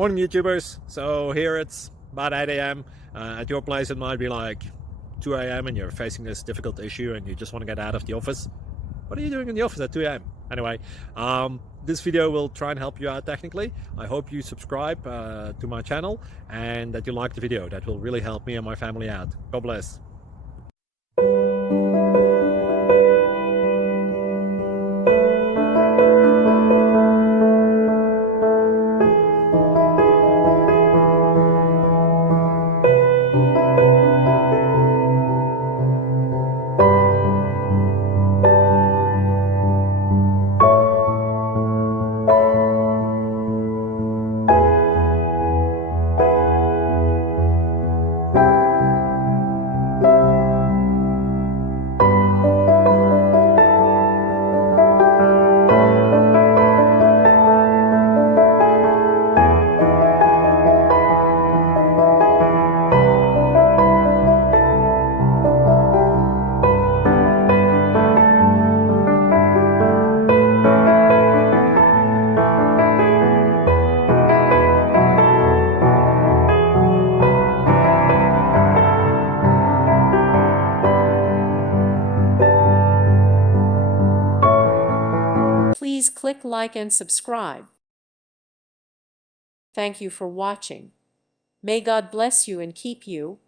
Morning YouTubers. So here it's about 8 a.m. At your place it might be like 2 a.m. and you're facing this difficult issue and you just want to get out of the office. What are you doing in the office at 2 a.m.? Anyway, this video will try and help you out technically. I hope you subscribe to my channel and that you like the video. That will really help me and my family out. God bless. Please click like and subscribe. Thank you for watching. May God bless you and keep you.